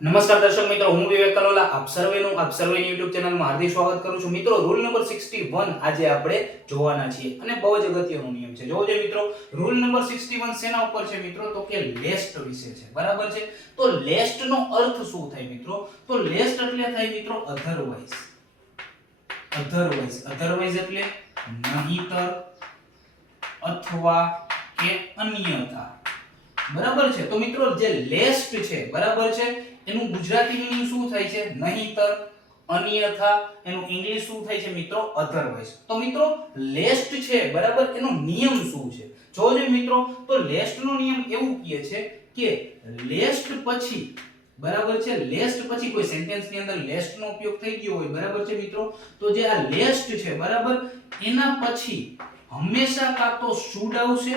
નમસ્કાર દર્શક મિત્રો, હું વિવેક કલોલા આપ સર્વેની YouTube ચેનલમાં હાર્દિક સ્વાગત કરું છું. મિત્રો, રૂલ નંબર 61 આજે આપણે જોવાના છીએ અને બહુ જ અગત્યનો નિયમ છે. જોજો મિત્રો, રૂલ નંબર 61 શેના ઉપર છે મિત્રો? તો કે લેસ્ટ વિશે છે. બરાબર છે? તો લેસ્ટ નો અર્થ શું થાય મિત્રો? તો લેસ્ટ એટલે થાય મિત્રો અધરવાઇઝ. અધરવાઇઝ એટલે નહીતર અથવા કે અન્યથા. બરાબર છે? તો મિત્રો જે લેસ્ટ છે, બરાબર છે, એનું ગુજરાતી મીનિંગ શું થાય છે? નહીતર, અન્યથા. એનું ઇંગ્લિશ શું થાય છે મિત્રો? અધરવાઇઝ. તો મિત્રો લેસ્ટ છે, બરાબર, એનો નિયમ શું છે? જોજો મિત્રો, તો લેસ્ટ નો નિયમ એવું કહે છે કે લેસ્ટ પછી, બરાબર છે, લેસ્ટ પછી કોઈ સેન્ટેન્સ ની અંદર લેસ્ટ નો ઉપયોગ થઈ ગયો હોય, બરાબર છે મિત્રો, તો જે આ લેસ્ટ છે, બરાબર, એના પછી હંમેશા કાં તો શુડ આવશે,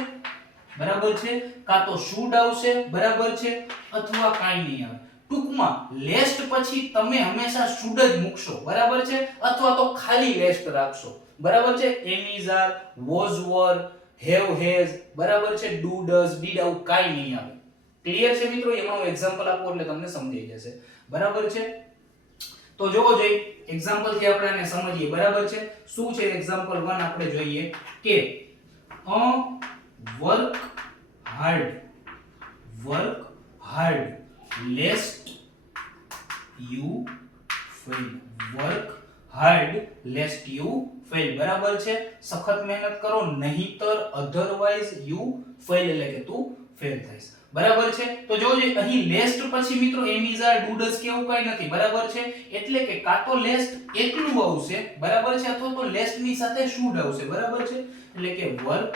બરાબર છે, કાં તો શુડ આવશે, બરાબર છે, અથવા કાઈ નહીં આવે. ટૂંકમાં લેસ્ટ પછી તમે હંમેશા શુડ જ મૂકશો, બરાબર છે, અથવા તો ખાલી લેસ્ટ રાખશો, બરાબર છે. Am is are, was were, have has, બરાબર છે, ડુ ડઝ, ડીડ, આવું કાઈ નહીં આવે. ક્લિયર છે મિત્રો? એમાં હું એક્ઝામ્પલ આપું એટલે તમને સમજાઈ જશે, બરાબર છે. તો જોવો જોઈએ એક્ઝામ્પલ થી આપણે આને સમજીએ, બરાબર છે. શું છે એક્ઝામ્પલ 1? આપણે જોઈએ કે work hard lest you fail. work hard lest you fail, બરાબર છે. સખત મહેનત કરો નહીતર otherwise you fail, એટલે કે તું ફેલ થઈશ, બરાબર છે. તો જોજો અહીં લેસ્ટ પછી મિત્રો એમ ઇઝ આર, ડુ ડઝ કેવું કઈ નથી, બરાબર છે. એટલે કે કાં તો લેસ્ટ એકલું આવશે, બરાબર છે, અથવા તો લેસ્ટ ની સાથે શુડ આવશે, બરાબર છે. એટલે કે work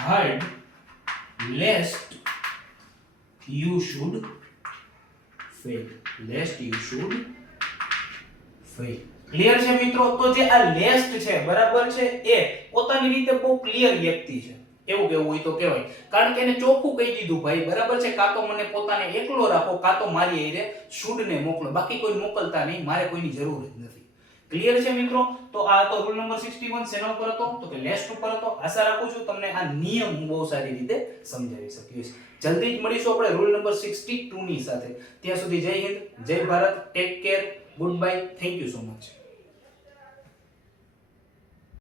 hard lest you should fail. lest you should fail. Clear છે મિત્રો? તો જે આ લેસ્ટ છે, બરાબર છે, એ પોતાની રીતે બહુ ક્લિયર વ્યક્તિ છે, એવું કેવું હોય તો કહેવાય. કારણ કે એને ચોખ્ખું કહી દીધું, ભાઈ, બરાબર છે, કાં તો મને પોતાને એકલો રાખો, કાં તો મારી હારે શુડ ને મોકલો, બાકી કોઈ મોકલતા નહીં, મારે કોઈની જરૂર જ નથી. ક્લિયર છે મિત્રો? તો આ તો રૂલ નંબર 61 શેના ઉપર હતો? તો કે લેસ્ટ ઉપર હતો. આશા રાખું છું તમને આ નિયમ હું બહુ સારી રીતે સમજાવી શક્યો છું. જલ્દી જ મળીશું આપણે રૂલ નંબર 62 ની સાથે. ત્યાં સુધી જય હિન્દ, જય Bharat, take care, good bye, thank you so much.